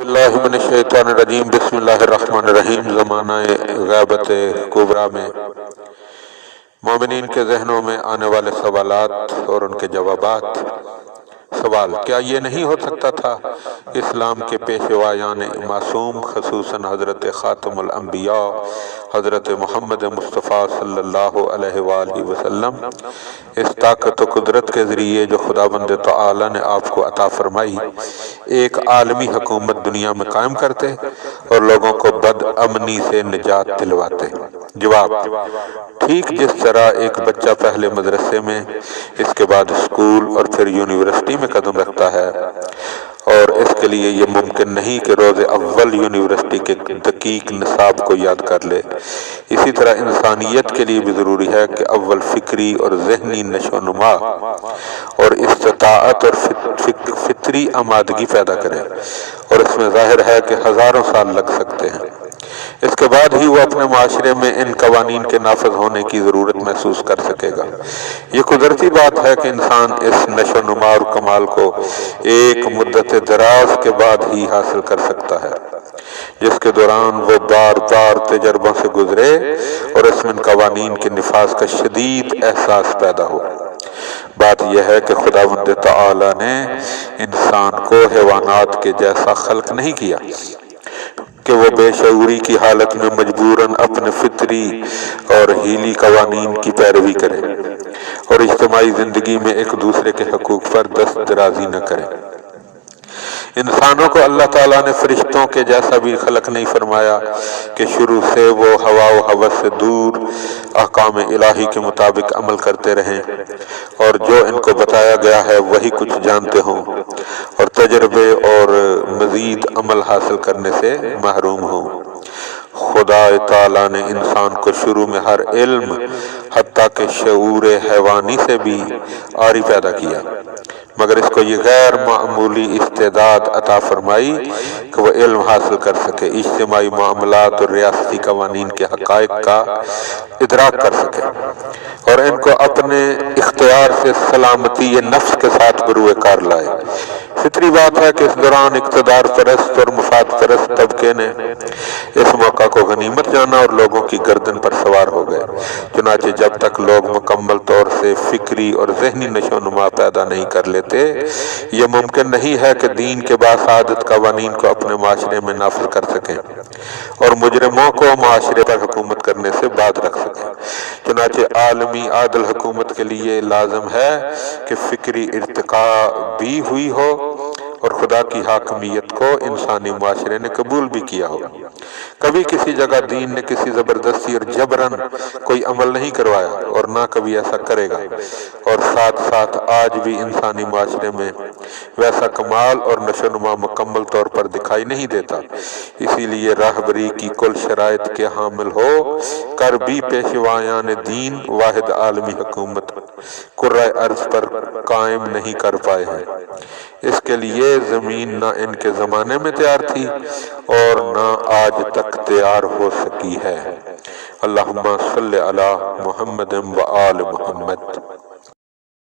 اللہ من الشیطان الرجیم بسم اللہ الرحمن الرحیم۔ زمانہ غیبت کبریٰ میں مومنین کے ذہنوں میں آنے والے سوالات اور ان کے جوابات۔ سوال: کیا یہ نہیں ہو سکتا تھا اسلام کے پیشوایان معصوم خصوصاً حضرت خاتم الانبیاء حضرت محمد مصطفیٰ صلی اللہ علیہ وآلہ وسلم اس طاقت و قدرت کے ذریعے جو خداوند تعالی نے آپ کو عطا فرمائی ایک عالمی حکومت دنیا میں قائم کرتے اور لوگوں کو بد امنی سے نجات دلواتے؟ جواب: ٹھیک جس طرح ایک بچہ پہلے مدرسے میں، اس کے بعد اسکول اور پھر یونیورسٹی میں قدم رکھتا ہے اور اس کے لیے یہ ممکن نہیں کہ روز اول یونیورسٹی کے دقیق نصاب کو یاد کر لے، اسی طرح انسانیت کے لیے بھی ضروری ہے کہ اول فکری اور ذہنی نشو و نما اور استطاعت اور فطری آمادگی پیدا کرے، اور اس میں ظاہر ہے کہ ہزاروں سال لگ سکتے ہیں۔ اس کے بعد ہی وہ اپنے معاشرے میں ان قوانین کے نافذ ہونے کی ضرورت محسوس کر سکے گا۔ یہ قدرتی بات ہے کہ انسان اس نشو و نما اور کمال کو ایک مدت دراز کے بعد ہی حاصل کر سکتا ہے، جس کے دوران وہ بار بار تجربوں سے گزرے اور اس میں قوانین کے نفاذ کا شدید احساس پیدا ہو۔ بات یہ ہے کہ خداوند تعالی نے انسان کو حیوانات کے جیسا خلق نہیں کیا کہ وہ بے شعوری کی حالت میں مجبوراً اپنے فطری اور ہیلی قوانین کی پیروی کرے اور اجتماعی زندگی میں ایک دوسرے کے حقوق پر دست درازی نہ کرے۔ انسانوں کو اللہ تعالیٰ نے فرشتوں کے جیسا بھی خلق نہیں فرمایا کہ شروع سے وہ ہوا و ہوس سے دور احکام الہی کے مطابق عمل کرتے رہیں اور جو ان کو بتایا گیا ہے وہی کچھ جانتے ہوں اور تجربے اور مزید عمل حاصل کرنے سے محروم ہوں۔ خدا تعالیٰ نے انسان کو شروع میں ہر علم حتیٰ کہ شعور حیوانی سے بھی عاری پیدا کیا، مگر اس کو یہ غیر معمولی استعداد عطا فرمائی کہ وہ علم حاصل کر سکے، اجتماعی معاملات اور ریاستی قوانین کے حقائق کا ادراک کر سکے اور ان کو اپنے اختیار سے سلامتی نفس کے ساتھ بروئے کار لائے۔ فطری بات ہے کہ اس دوران اقتدار پرست اور مفاد پرست طبقے نے اس موقع کو غنیمت جانا اور لوگوں کی گردن پر سوار ہو گئے۔ چنانچہ جب تک لوگ مکمل طور سے فکری اور ذہنی نشو و نما پیدا نہیں کر لیتے، یہ ممکن نہیں ہے کہ دین کے باسعادت قوانین کو اپنے معاشرے میں نافذ کر سکیں اور مجرموں کو معاشرے پر حکومت کرنے سے باز رکھ سکیں۔ چنانچہ عالمی عادل حکومت کے لیے لازم ہے کہ فکری ارتقاء بھی ہوئی ہو اور خدا کی حاکمیت کو انسانی معاشرے نے قبول بھی کیا ہو۔ کبھی کسی جگہ دین نے کسی زبردستی اور جبراً کوئی عمل نہیں کروایا اور نہ کبھی ایسا کرے گا، اور ساتھ ساتھ آج بھی انسانی معاشرے میں ویسا کمال اور نشو و نما مکمل طور پر دکھائی نہیں دیتا۔ اسی لیے راہبری کی کل شرائط کے حامل ہو کر بھی پیشوایان دین واحد عالمی حکومت کرۂ ارض پر قائم نہیں کر پائے ہیں۔ اس کے لیے زمین نہ ان کے زمانے میں تیار تھی اور نہ آج تک تیار ہو سکی ہے۔ اللہم صلی علی محمد و آل محمد۔